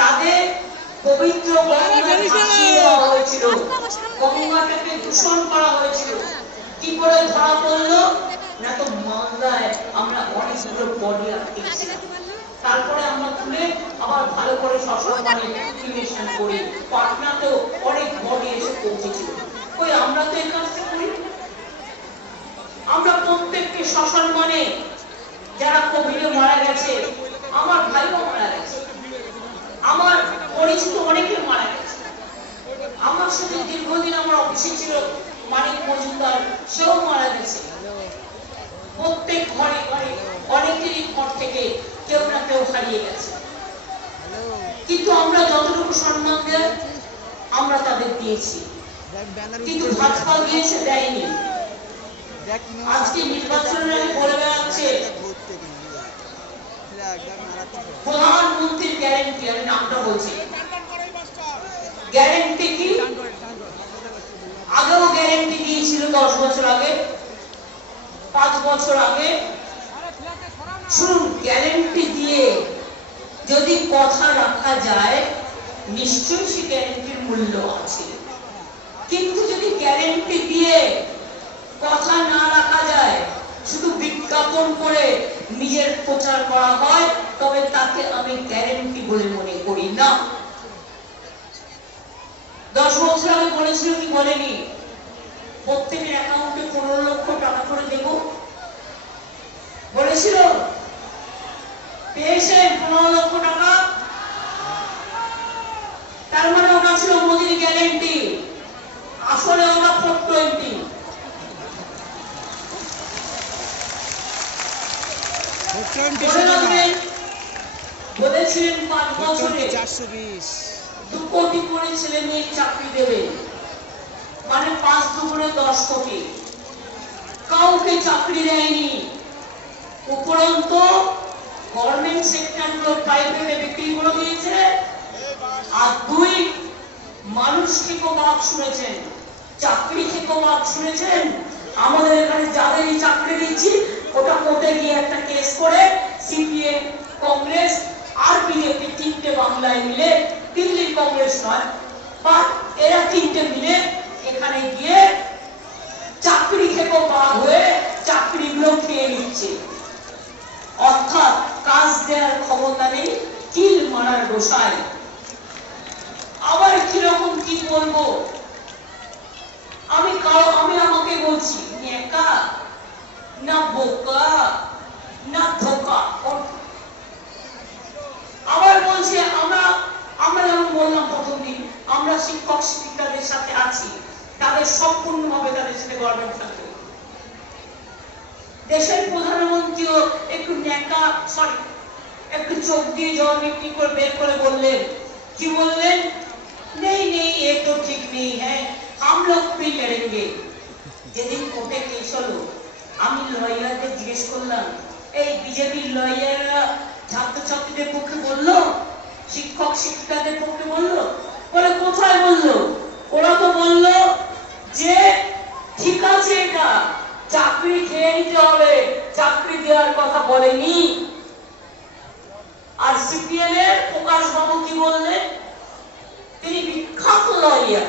তাদের পবিত্র গঙ্গা ভাসিয়ে দেওয়া হয়েছিল, গঙ্গাটাকে দূষণ করা হয়েছিল। কি করে ধরা পড়লো না, তো মালদায় আমরা অনেকগুলো বডি আটকেছিলাম, তারপরে আমরা তুলে আবার ভালো করে সসম্মানে ক্রিমেশন করি। পাটনাতেও অনেক বডি এসে পৌঁছেছিল। ওই আমরা তো এই কাজটা করি। আমরা প্রত্যেককে সসম্মানে, যারা কোভিডে মারা গেছে, আমার ভাইও মারা গেছে, আমার পরিচিত অনেকে মারা গেছে। আমার সাথে দীর্ঘদিন আমার অফিসে ছিল মানিক মজুমদার, সেও মারা গেছে। প্রত্যেক ঘরে ঘরে অনেকেরই ঘর থেকে কেউ না কেউ হারিয়ে গেছে। কিন্তু আমরা যতটুকু সম্মান দেয় আমরা তাদের দিয়েছি, কিন্তু ভাজপা দিয়েছে, দেয়নি। আজকে নির্বাচনের আগে বলে বেড়াচ্ছে প্রধানমন্ত্রীর গ্যারেন্টি, আমি নামটা বলছি, গ্যারেন্টি কি? আগেও গ্যারেন্টি দিয়েছিল 10 বছর আগে, 5 বছর আগে। শুনুন, গ্যারেন্টি দিয়ে যদি কথা রাখা যায় নিশ্চয়ই সে গ্যারেন্টির মূল্য আছে, কিন্তু যদি গ্যারেন্টি দিয়ে কথা না রাখা যায়, শুধু বিজ্ঞাপন করে নিজের প্রচার করা হয়, তবে তাকে আমি গ্যারেন্টি বলে মনে করি না। 10 বছর আগে বলেছিল কি বলেনি, প্রত্যেকের অ্যাকাউন্টে 15 লক্ষ টাকা করে দেব, বলেছিল? পেয়েছেন 15 লক্ষ টাকা? তার মানে ওটা ছিল মোদির গ্যারেন্টি, আসলে ওটা 420। বলেছিলেন 5 বছরে 2 কোটি করে ছেলে মেয়ে চাকরি দেবে, মানে 5 দুগুণে 10 কোটি। কাউকে চাকরি দেয়নি, উপরন্তু গভর্নমেন্ট সেক্টরগুলো প্রাইভেটে বিক্রি করে দিয়েছে। আর 2, মানুষ থেকেও বাদ শুনেছেন, চাকরি থেকেও বাদ শুনেছেন। আমাদের এখানে যাদেরই চাকরি দিচ্ছি, ওটা কোর্টে গিয়ে একটা কেস করে সিপিএম, কংগ্রেস আর বিজেপি 3টে বাংলায় মিলে, দিল্লির কংগ্রেস নয়, বা এরা 3টে মিলে এখানে গিয়ে চাকরি থেকেও বাদ হয়ে চাকরিগুলো খেয়ে নিচ্ছে। অর্থাৎ কাজ দেওয়ার ক্ষমতা নেই, কিল মারার গোসাই। আবার কিরকম কি বলবো, আমি আমাকে বলছি নেকা না বোকা না ধোকা। আবার বলছে আমরা যেমন বললাম প্রথম দিন, আমরা শিক্ষক শিক্ষিকাদের সাথে আছি, তাদের সম্পূর্ণভাবে তাদের সাথে গভর্নমেন্ট থাকে। দেশের প্রধানমন্ত্রীও একটু নেকা, একটু চোখ দিয়ে জল বিক্রি করে বের করে বললেন, কি বললেন? নেই নেই, এ তো ঠিক নেই, হ্যাঁ हम लोग भी लड़ेंगे। যেদিন কোর্টে কেস হলো, আমি লয়ারদের জিজ্ঞেস করলাম, এই বিজেপির লয়াররা ছাত্রছাত্রীদের পক্ষে বললো, শিক্ষক শিক্ষিকাদের পক্ষে বললো? বলে কোথায় বললো? ওরা তো বললো যে ঠিক আছে, এটা চাকরি খেয়ে নিতে হবে, চাকরি দেওয়ার কথা বলেনি। আর সিপিএম এর প্রকাশ বাবু কি বললেন? তিনি বিখ্যাত লয়ার,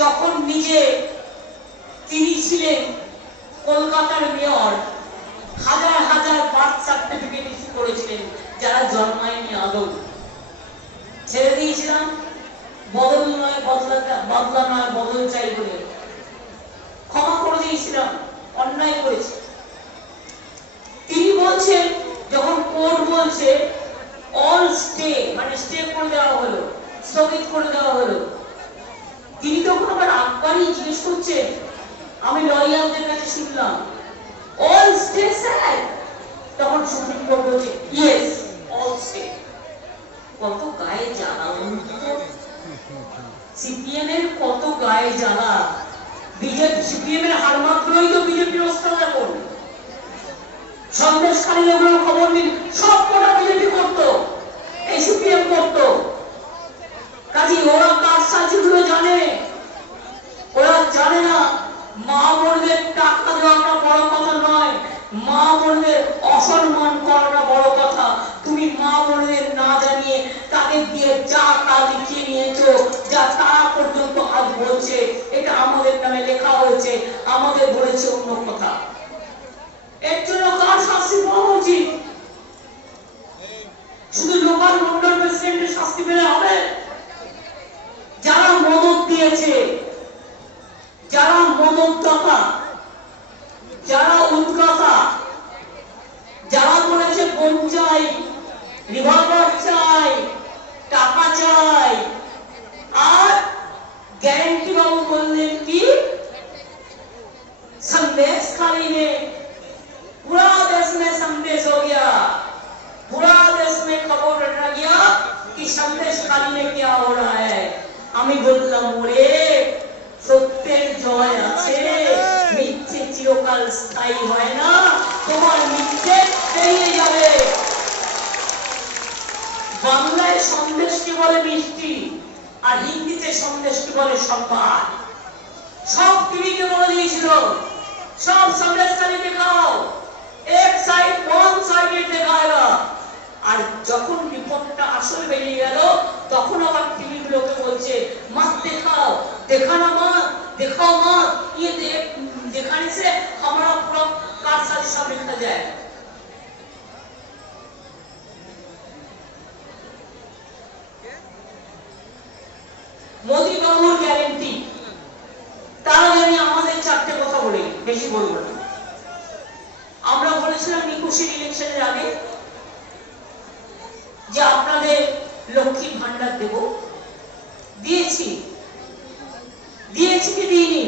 যখন তিনি ছিলেন কলকাতার মেয়র, হাজার হাজার বার্থ সার্টিফিকেট ইস্যু করেছিলেন, যারা জন্মায়নি আদৌ। ছেড়ে দিয়েছিলাম, বদল নয় বদলা নয় বদল চাই বলে ক্ষমা করে দিয়েছিলাম, অন্যায় করেছে। তিনি বলছেন, যখন কোর্ট বলছে অল স্টে, মানে স্টে করে দেওয়া হলো, স্থগিত করে দেওয়া হলো, তিনি তখন আবার আকবারই জিজ্ঞেস করছেন, আমি লয়ারদের কাছে শুনলাম অল স্টে স্যার, তখন সুপ্রিম কোর্ট বলছে ইয়েস অল স্টে। কত গায়ে জ্বালা, সিপিএম এর কত গায়ে জ্বালা। সিপিএম এর হার মাত্রই তো বিজেপির অবস্থা করবে। সন্দেশখালী লোকগুলো খবর দিন, সব কটা বিজেপি করতো, এই সিপিএম করতো। কাজে ওরা কার সাজিগুলো জানে, ওরা জানে না মা বোনদের টাকা দেওয়াটা বড় কথা নয়, মা বোনদের অসম্মান করাটা বড় কথা। তুমি মা বোনদের না জানিয়ে তাদের দিয়ে যা তা লিখিয়ে নিয়েছো, যা তারা পর্যন্ত আজ বলছে এটা আমাদের নামে লেখা হয়েছে, আমাদের বলেছে অন্য কথা। এর জন্য কার শাস্তি পাওয়া উচিত? শুধু লোকাল মন্ডল প্রেসিডেন্টের শাস্তি পেলে হবে? যারা মদত দিয়েছে, যারা মদত দাতা, যারা উদ্গাতা, যারা বলেছে বোম চাই, রিভলভার চাই, টাকা চাই, আর গ্যারেন্টি বাবু বললেন কি संदेश खाली ने पूरा देश में संदेश हो गया, पूरा देश में खबर रट गया कि संदेश खाली में क्या हो रहा है। আমি বললাম ওরে সত্যের জয় আছে, মিথ্যে চিরকাল স্থায়ী হয় না, তোমার মিথ্যে পেরিয়ে যাবে। বাংলায় সন্দেশকে বলে মিষ্টি, আর হিন্দিতে সন্দেশকে বলে সম্মান। সব টিভিকে বলে দিয়েছিল सब संदेश खाली दिखाओ, एक साइड वन साइडेड देखाएगा। আর যখন রিপোর্টটা আসল বেরিয়ে গেল তখন আবার টিভি গুলোকে বলছে मत दिखाओ, दिखाना मत, दिखाओ मत, ये दिखाने से हमारा पूरा कारसाजी सब लिखा जाए। मोदी बाबूर গ্যারেন্টি তারা জানি আমাদের চারটে কথা বলি, বেশি বলবো না। আমরা বলেছিলাম 21 ইলেকশনের আগে যে আপনাদের লক্ষ্মী ভান্ডার দেব, দিয়েছি, দিয়েছি কি দিইনি?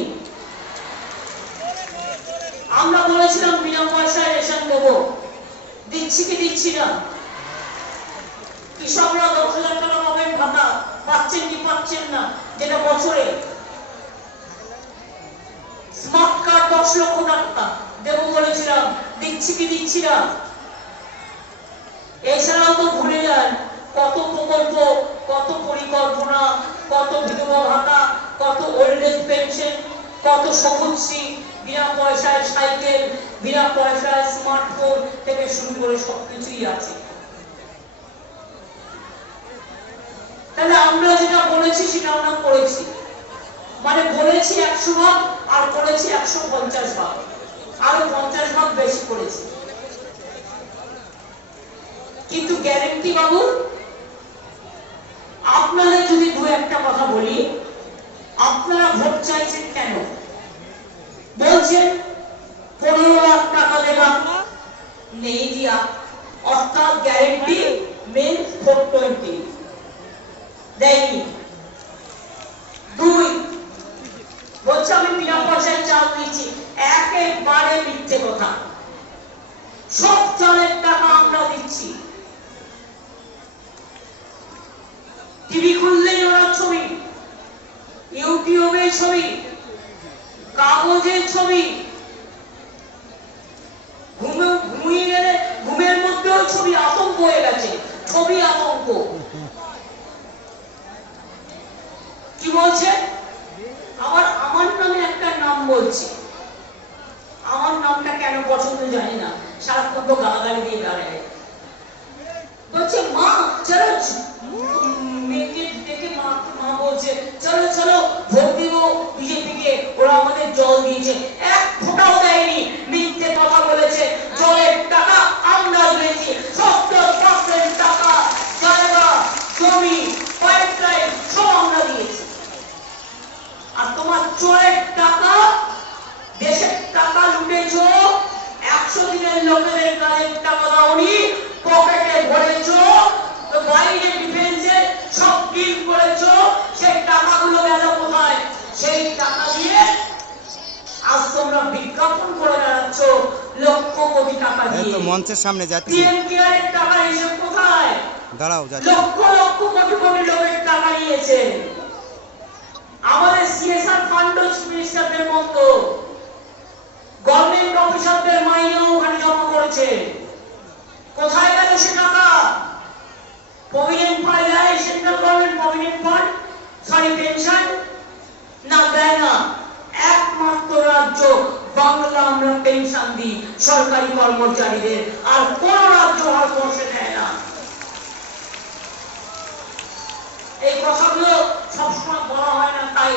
আমরা বলেছিলাম বিনা পয়সায় রেশন দেব, দিচ্ছি কি দিচ্ছি না? কৃষকরা 10,000 টাকা পাবেন ভাতা, পাচ্ছেন কি পাচ্ছেন না? যেটা বছরে স্মার্ট কার্ড 10 লক্ষ টাকা দেব বলেছিলাম, দিচ্ছি কি দিচ্ছি না? এছাড়াও তো ভুলে যান কত প্রকল্প, কত পরিকল্পনা, কত বিধবা ভাতা, কত ওল্ড এজ পেনশন, কত সবুজশ্রী, বিনা পয়সায় সাইকেল, বিনা পয়সায় স্মার্টফোন থেকে শুরু করে সবকিছুই আছে। তাহলে আমরা যেটা বলেছি সেটা আমরা করেছি, মানে বলেছি 100 ভাগ আর করেছি 150 ভাগ, আরো 50 ভাগ বেশি করেছি। কিন্তু গ্যারেন্টি বাবু আপনাদের যদি দু একটা কথা বলি, আপনারা ভোট চাইছেন কেন? বলছেন 15 লাখ টাকা দেবা, নেই দিয়া, অর্থাৎ গ্যারেন্টি মেন 420 দেয়নি। দুই বলছে আমি বিনা পয়সায় চাল দিচ্ছি, একেবারে মিথ্যে কথা। সব চালের টাকা আমরা দিচ্ছি। টিভি খুললেই ওনার ছবি, ইউটিউবে ছবি, কাগজের ছবি, ঘুমিয়ে গেলে ঘুমের মধ্যেও ছবি, আতঙ্ক হয়ে গেছে, ছবি আতঙ্ক। কি বলছে? আবার আমার নামে একটা নাম বলছে, আমার নামটা কেন পছন্দ জানি না, সারাক্ষণ তো গালাগালি দিয়ে দাঁড়ায়। বলছে মা চলো, মেয়েকে ডেকে মা বলছে চলো চলো ভোট দিব বিজেপিকে, ওরা আমাদের জল দিয়েছে, এক ফোঁটাও দেয়নি, মিথ্যে কথা বলেছে। জলের টাকা আমরা দিয়েছি, 70% টাকা জায়গা, জমি, পাইপলাইন সব আমরা দিয়েছি। আর তোমার চোরের টাকা, দেশের টাকা লুটেছো, 100 দিনের লোকেদের কাজের টাকা দাওনি, পকেটে ভরেছো, বাইরে ডিফেন্সে সব ডিল করেছো, সেই টাকাগুলো গেল কোথায়? সেই টাকা দিয়ে আজ তোমরা বিজ্ঞাপন করে বেড়াচ্ছ লক্ষ কোটি টাকা দিয়ে। তো মঞ্চের সামনে যাচ্ছি, টিএমকেআর টাকা হিসেব কোথায়? দাঁড়াও, যাচ্ছি। লক্ষ লক্ষ কোটি কোটি লোকের টাকা নিয়েছে। আমাদের সিএসআর ফান্ডও মিনিস্টারদের মতো গভর্নমেন্ট অফিসারদের মাইনেও ওখানে জমা করেছে। কোথায় গেল সে টাকা? প্রভিডেন্ট ফান্ড দেয় central government, provident fund, sorry pension না দেয় না। একমাত্র রাজ্য বাংলা আমরা পেনশন দিই সরকারি কর্মচারীদের, আর কোন রাজ্য ভারতবর্ষে দেয় না। এই কথাগুলো সবসময় বলা হয় না, তাই